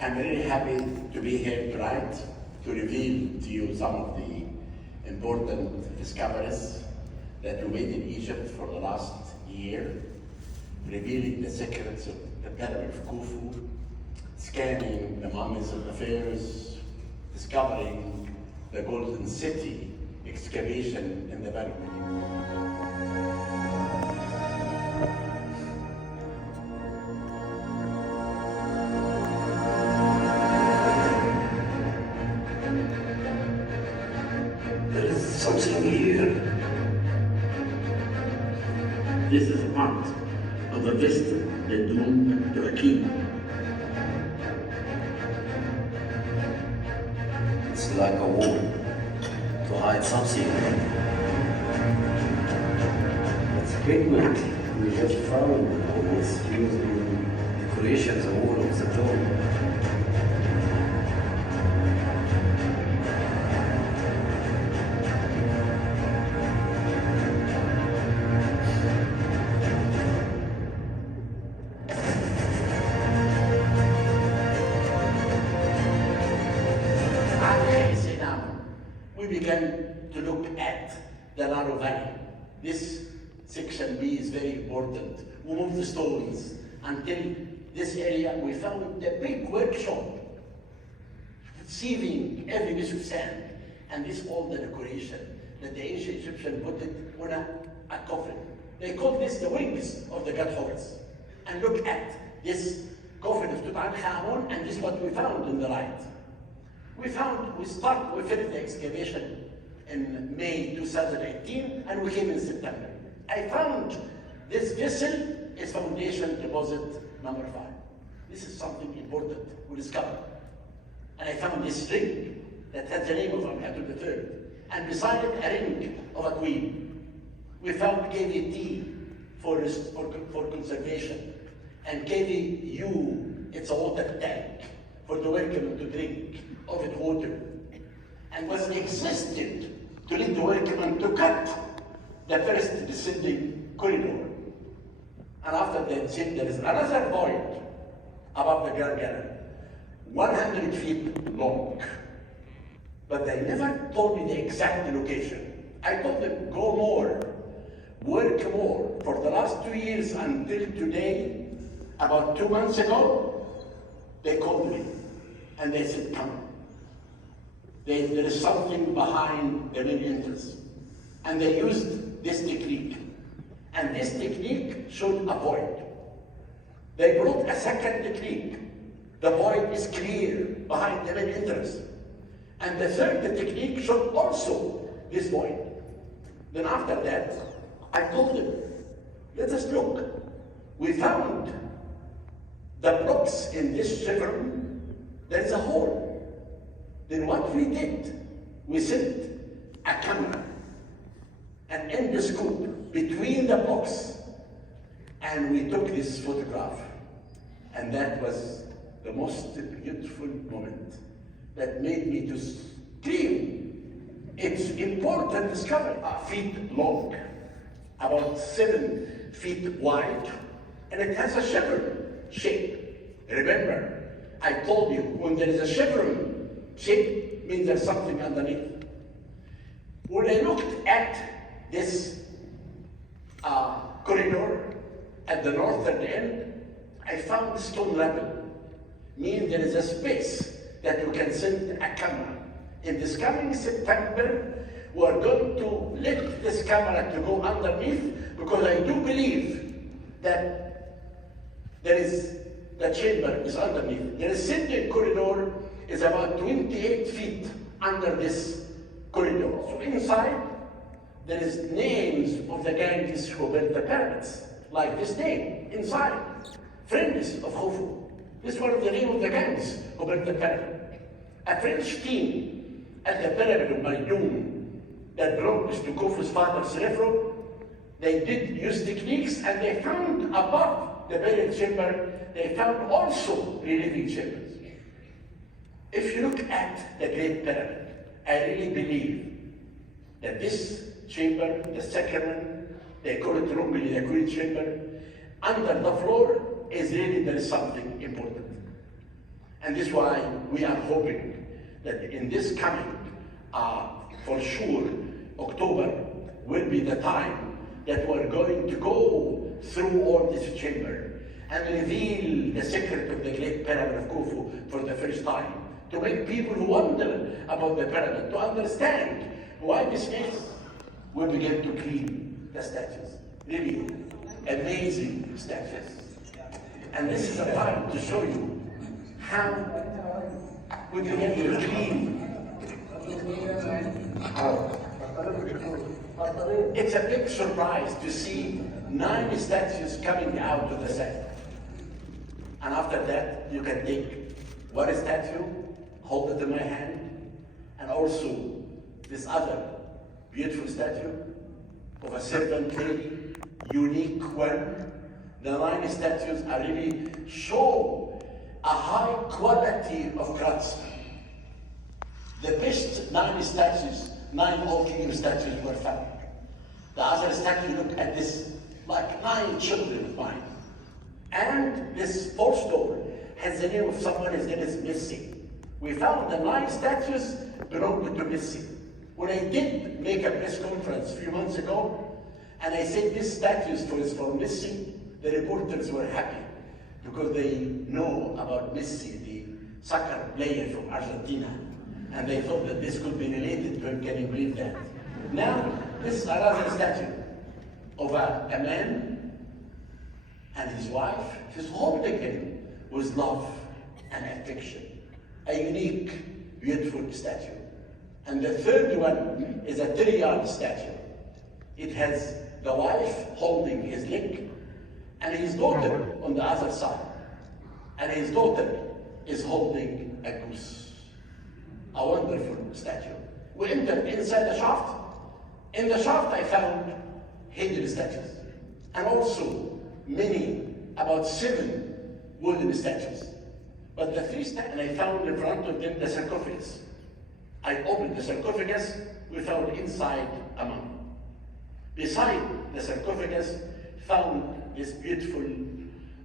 I'm really happy to be here tonight to reveal to you some of the important discoveries that we made in Egypt for the last year, revealing the secrets of the pyramid of Khufu, scanning the mummies of the pharaohs, discovering the Golden City excavation in the valley. Something here. This is a part of a vista that belonged to a king. It's like a wall to hide something. It's equipment we just found and it's used in decorations the wall of the tomb. We began to look at the Nile Valley. This section B is very important. We moved the stones until this area. We found a big workshop, sieving every piece of sand, and this all the decoration that the ancient Egyptians put it on a coffin. They call this the wings of the god Horus. And look at this coffin of Tutankhamun, and this is what we found on the right. We finished the excavation in May 2018, and we came in September. I found this vessel is foundation deposit number 5. This is something important we discovered. And I found this ring that has the name of Amenhotep III, and beside it a ring of a queen. We found KVT for conservation, and KVU, it's a water tank for the workmen to drink of it water, and was existed to lead the workmen to cut the first descending corridor. And after that, there is another void above the Grand Gallery, 100 feet long. But they never told me the exact location. I told them, go more, work more. For the last 2 years until today, about 2 months ago, they called me and they said, come. There is something behind the main entrance. And they used this technique. And this technique showed a void. They brought a second technique. The void is clear behind the main entrance. And the third technique showed also this void. Then after that, I told them, let us look. We found the blocks in this chevron, there is a hole. Then what we did, we sent a camera, an endoscope between the blocks, and we took this photograph. And that was the most beautiful moment that made me to scream. It's important discovery. Feet long, about 7 feet wide, and it has a chevron shape. Remember, I told you, when there is a chevron shape, means there's something underneath. When I looked at this corridor at the northern end, I found stone level, meaning there is a space that you can send a camera. In this coming September, we are going to let this camera to go underneath, because I do believe that the chamber is underneath. The ascending corridor is about 28 feet under this corridor. So inside, there is names of the gangs who built the pyramids, like this name inside, friends of Khufu. This is one of the names of the gangs who built the pyramid. A French team at the pyramid of Maydoun that belongs to Khufu's father, Serefro, they did use techniques, and they found above the burial chamber, they found also relieving chambers. If you look at the Great Pyramid, I really believe that this chamber, the second one, they call it wrongly the Queen Chamber, under the floor is really, there is something important. And this is why we are hoping that in this coming, for sure, October will be the time that we're going to go through all this chamber and reveal the secret of the Great Pyramid of Khufu for the first time, to make people who wonder about the pyramid, to understand why this is. We begin to clean the statues. Really amazing statues. And this is a time to show you how we begin to clean. It's a big surprise to see 9 statues coming out of the set. And after that, you can take one statue, hold it in my hand, and also this other beautiful statue of a serpent lady, unique one. The 9 statues are really show a high quality of craftsmanship. The best 9 statues, 9 all-clear statues were found. The other statue, look at this, like 9 children of mine. And this 4th door has the name of someone, his name is Missy. We found the 9 statues belonging to Missy. When I did make a press conference a few months ago, and I said this statue is for Missy, the reporters were happy because they know about Messi, the soccer player from Argentina, and they thought that this could be related to him. Can you believe that? Now, this is another statue of a man and his wife. She's holding him with love and affection. A unique, beautiful statue. And the 3rd one is a 3-yard statue. It has the wife holding his leg and his daughter on the other side. And his daughter is holding a goose. A wonderful statue. We entered inside the shaft. In the shaft I found hidden statues. And also many, about 7 wooden statues. But the 3 statues, and I found in front of them the sarcophagus. I opened the sarcophagus, we found inside a mummy. Beside the sarcophagus, found this beautiful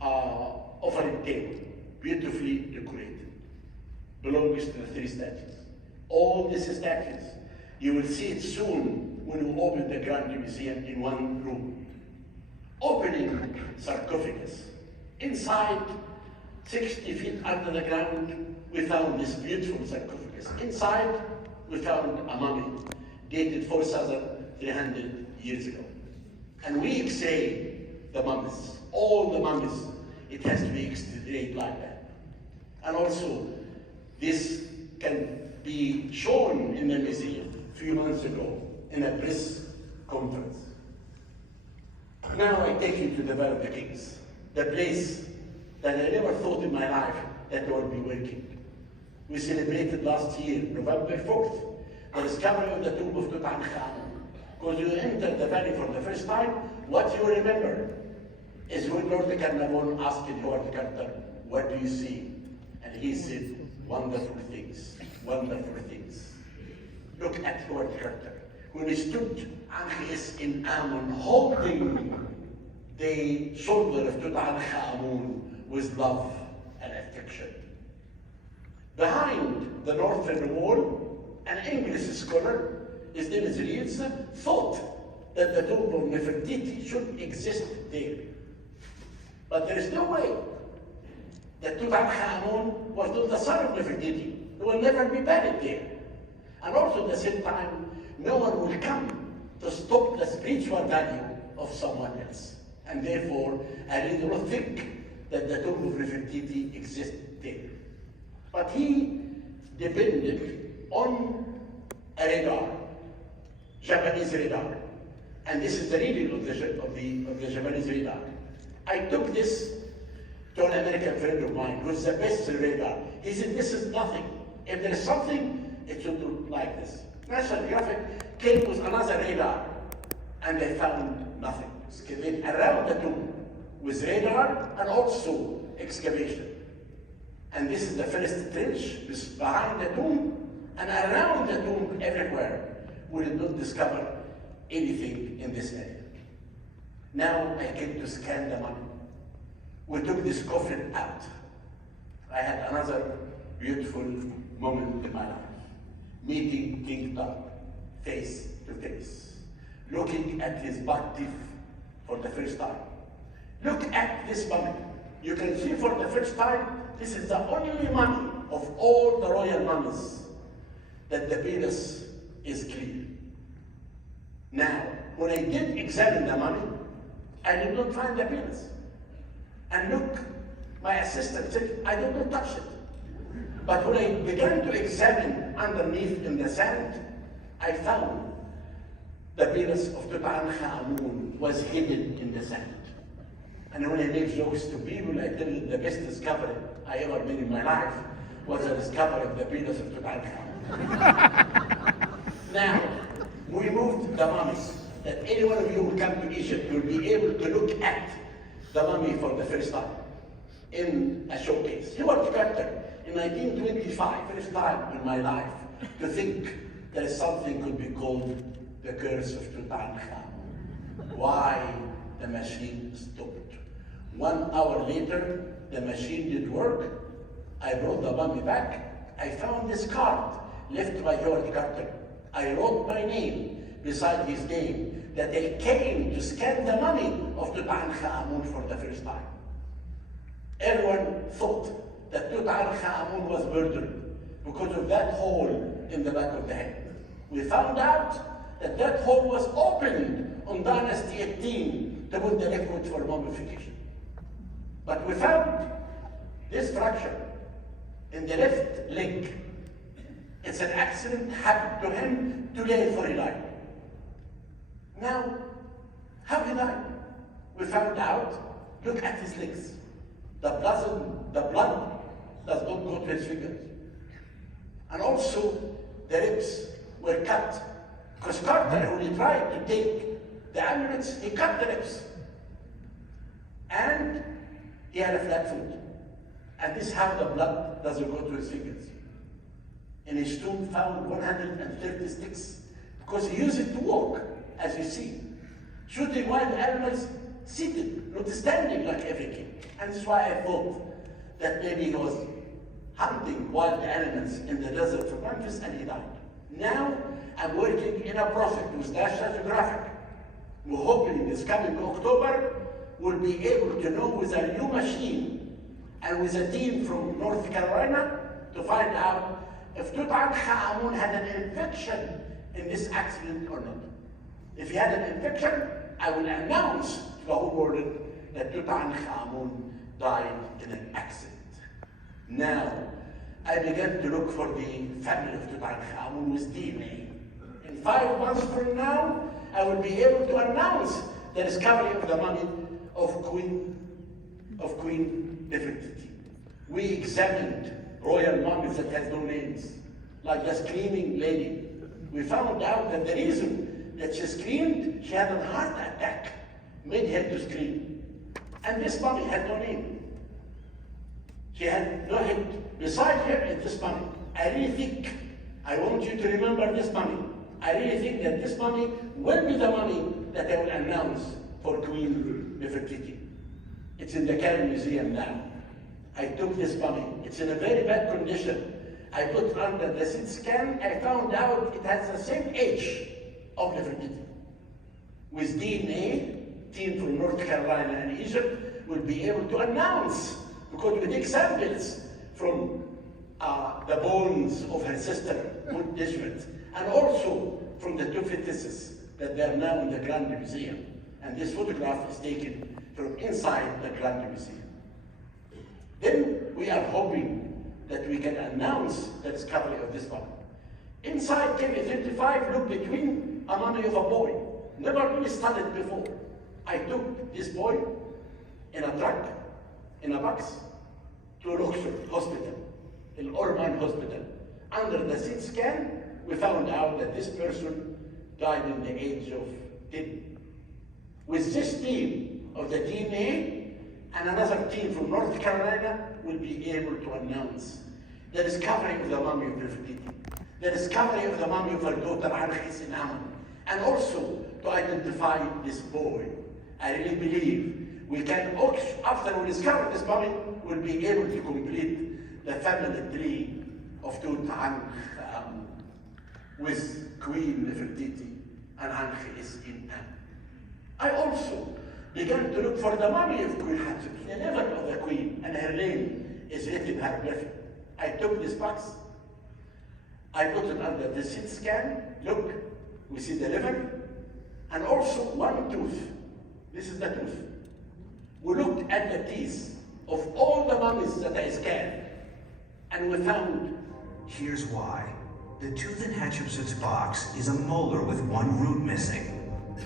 offering table, beautifully decorated. Belongs to the 3 statues. All these statues, you will see it soon when we open the Grand Museum in one room. Opening sarcophagus. Inside, 60 feet under the ground, we found this beautiful sarcophagus. Inside, we found a mummy dated 4,300 years ago. And we X-ray the mummies, all the mummies, it has to be X-rayed like that. And also, this can be shown in the museum a few months ago in a press conference. Now I take you to the Valley of the Kings, the place that I never thought in my life that I would be working. We celebrated last year, November 4th, the discovery of the tomb of Tutankhamun. Because you enter the valley for the first time, what you remember is when Lord Carnarvon asked Howard Carter, what do you see? And he said, wonderful things, wonderful things. Look at Howard Carter. When he stood in Amun, holding the shoulder of Tutankhamun with love and affection. Behind the northern wall, an English scholar, his name is Reeves, thought that the tomb of Nefertiti should exist there. But there is no way that Tutankhamun was not the son of Nefertiti. He will never be buried there. And also at the same time, no one will come to stop the spiritual value of someone else. And therefore, I really don't think that the tomb of Nefertiti exists there. But he depended on a radar, Japanese radar. And this is the reading of the Japanese radar. I took this to an American friend of mine who's the best radar. He said, this is nothing. If there is something, it should look like this. National Geographic came with another radar, and they found nothing. Excavated around the tomb with radar and also excavation. And this is the first trench, this behind the tomb, and around the tomb everywhere. We did not discover anything in this area. Now I came to scan the mummy. We took this coffin out. I had another beautiful moment in my life. Meeting King Tut face to face. Looking at his back teeth for the first time. Look at this mummy. You can see for the first time, this is the only mummy of all the royal mummies that the penis is clear. Now, when I did examine the mummy, I did not find the penis. And look, my assistant said, I did not touch it. But when I began to examine underneath in the sand, I found the penis of Tutankhamun was hidden in the sand. And when I make jokes to people, I tell them the best discovery I ever made in my life was the discovery of the penis of Tutankhamun. Now, we moved the mummies, that any one of you who come to Egypt will be able to look at the mummy for the first time in a showcase. Howard Carter, in 1925, first time in my life, to think there is something could be called the curse of Tutankhamun. Why the machine stopped. 1 hour later, the machine did work. I brought the mummy back. I found this card left by Howard Carter. I wrote my name beside his name that I came to scan the mummy of Tutankhamun for the first time. Everyone thought that Tutankhamun was murdered because of that hole in the back of the head. We found out that that hole was opened on Dynasty 18 to put the liquid for mummification. But we found this fracture in the left leg. It's an accident happened to him 2 days before he died. Now, how he died? We found out, look at his legs. The blood does not go to his fingers. And also, the ribs were cut. Because Carter, when he tried to take the amulets, he cut the ribs. And he had a flat foot. And this is how the blood doesn't go to his fingers. In his tomb found 130 sticks because he used it to walk, as you see. Shooting wild animals seated, not standing like every king. And that's why I thought that maybe he was hunting wild animals in the desert for Memphis and he died. Now I'm working in a project with National Geographic. We're hoping this coming October we'll be able to know with a new machine and with a team from North Carolina to find out if Tutankhamun had an infection in this accident or not. If he had an infection, I will announce to the whole world that Tutankhamun died in an accident. Now, I began to look for the family of Tutankhamun with DNA. In 5 months from now, I will be able to announce the discovery of the mummy of Queen Nefertiti. We examined royal mummies that had no names, like the screaming lady. We found out that the reason that she screamed, she had a heart attack, made her to scream. And this mummy had no name. She had no head. Beside her is this mummy. I really think, I want you to remember this mummy. I really think that this mummy will be the mummy that I will announce for Queen Nefertiti. It's in the Cairo Museum now. I took this mummy. It's in a very bad condition. I put it under the CT scan. I found out it has the same age of Nefertiti. With DNA, team from North Carolina and Egypt will be able to announce, because we take samples from the bones of her sister, Mutnishmet, and also from the two fetuses that they are now in the Grand Museum. And this photograph is taken from inside the Grand Museum. Then we are hoping that we can announce the discovery of this mummy. Inside KV-35, look between a mummy of a boy. Never been studied before. I took this boy in a truck, in a box, to Luxor Hospital, in Orman Hospital. Under the CT scan, we found out that this person died in the age of 10. With this team of the DNA, and another team from North Carolina will be able to announce the discovery of the mummy of Nefertiti, the discovery of the mummy of her daughter Archaeologists, and also to identify this boy. I really believe we can, after we discover this mummy, we'll be able to complete the family tree of Tutankhamun with Queen Nefertiti, and Ankh is in Am. I also began to look for the mummy of Queen Hatshepsut, the liver of the queen, and her name is written hieroglyphic. I took this box, I put it under the CT scan. Look, we see the liver, and also one tooth. This is the tooth. We looked at the teeth of all the mummies that I scanned, and we found. Here's why. The tooth in Hatshepsut's box is a molar with one root missing.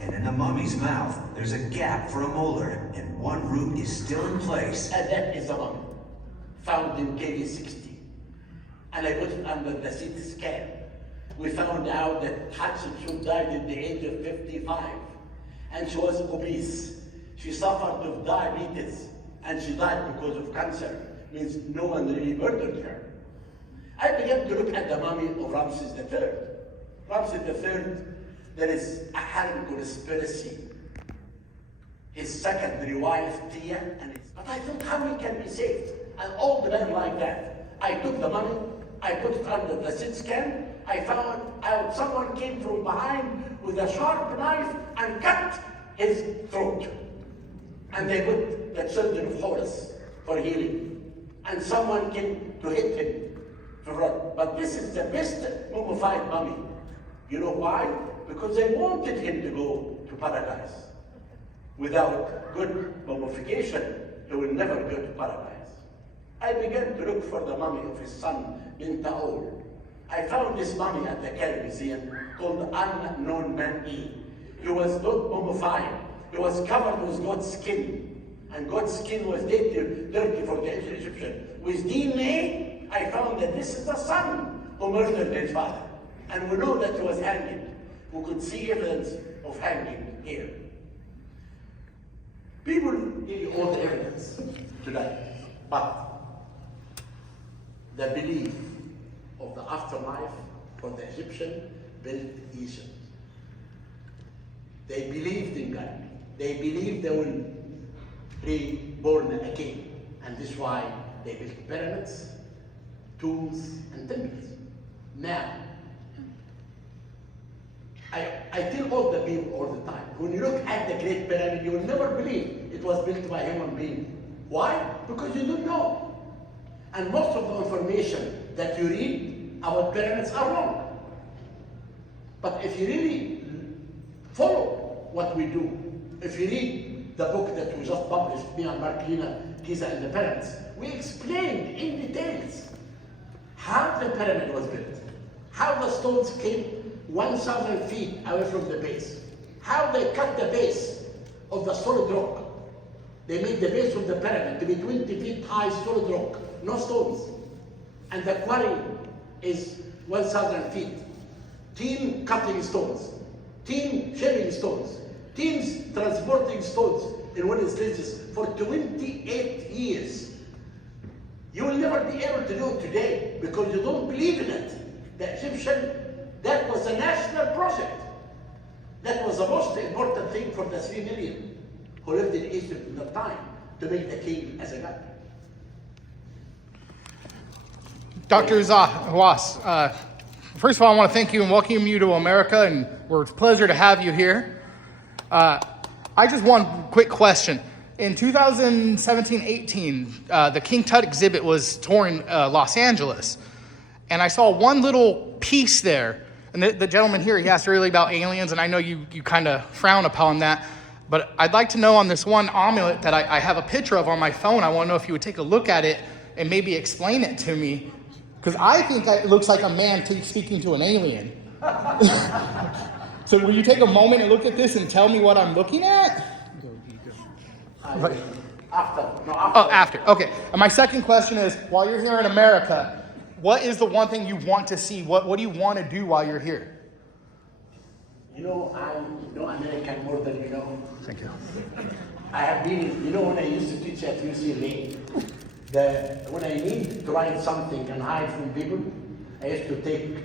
And in the mummy's mouth, there's a gap for a molar, and one root is still in place. And that is the mummy, found in KV60. And I put it under the CT scan. We found out that Hatshepsut died at the age of 55, and she was obese. She suffered of diabetes, and she died because of cancer. Means no one really murdered her. I began to look at the mummy of Ramses III. Ramses III, there is a harem conspiracy. His secondary wife, Tia, and but I thought how he can be saved. An old man like that. I took the mummy, I put it under the CT scan. I found out someone came from behind with a sharp knife and cut his throat. And they put the children of Horus for healing. And someone came to hit him. But this is the best mummified mummy. You know why? Because they wanted him to go to paradise. Without good mummification, he will never go to paradise. I began to look for the mummy of his son, bin Taul. I found this mummy at the Cairo Museum called Unknown Man E. He was not mummified. He was covered with God's skin. And God's skin was dirty for the Egyptian. With DNA, I found that this is the son who murdered his father. And we know that he was hanging. We could see evidence of hanging here. People give you all the evidence today, but the belief of the afterlife for the Egyptian built Egypt. They believed in God. They believed they will be born again. And this is why they built pyramids, tombs, and temples. Now, I tell all the people all the time, when you look at the Great Pyramid, you will never believe it was built by a human being. Why? Because you don't know. And most of the information that you read about pyramids are wrong. But if you really follow what we do, if you read the book that we just published, me and Marklina, Giza and the Pyramids, we explained in details how the pyramid was built, how the stones came 1,000 feet away from the base, how they cut the base of the solid rock. They made the base of the pyramid to be 20 feet high solid rock, no stones. And the quarry is 1,000 feet. Team cutting stones, team shaving stones, teams transporting stones in wooden sledges for 28 years. You will never be able to do it today because you don't believe in it. The Egyptian, that was a national project. That was the most important thing for the 3 million who lived in Egypt at the time, to make the king as a god. Dr. Zahi Hawass, first of all, I want to thank you and welcome you to America, and it's a pleasure to have you here. I just one quick question. In 2017-18, the King Tut exhibit was touring Los Angeles, and I saw one little piece there. And the gentleman here, he asked earlier about aliens, and I know you kind of frown upon that. But I'd like to know on this one amulet that I have a picture of on my phone, I want to know if you would take a look at it and maybe explain it to me. Because I think it looks like a man speaking to an alien. So will you take a moment and look at this and tell me what I'm looking at? After. Okay. And my second question is, while you're here in America, what is the one thing you want to see? What do you want to do while you're here? You know, I know America more than you know. Thank you. I have been, when I used to teach at UCLA, when I need to write something and hide from people, I used to take,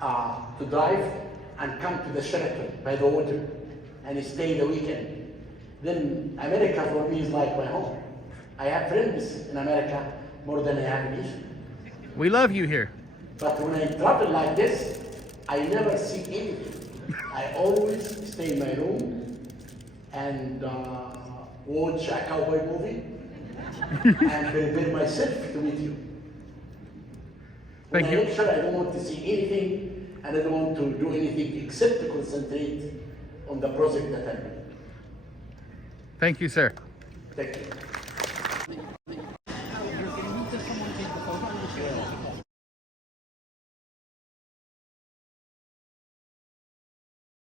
to drive and come to the Sheraton by the water and stay the weekend. Then America for me is like my home. I have friends in America more than I have in Egypt. We love you here. But when I travel like this, I never see anything. I always stay in my room and watch a cowboy movie and prepare myself to meet you. When Thank I you. lecture, I don't want to see anything and I don't want to do anything except to concentrate on the project that I'm doing. Thank you, sir. Thank you.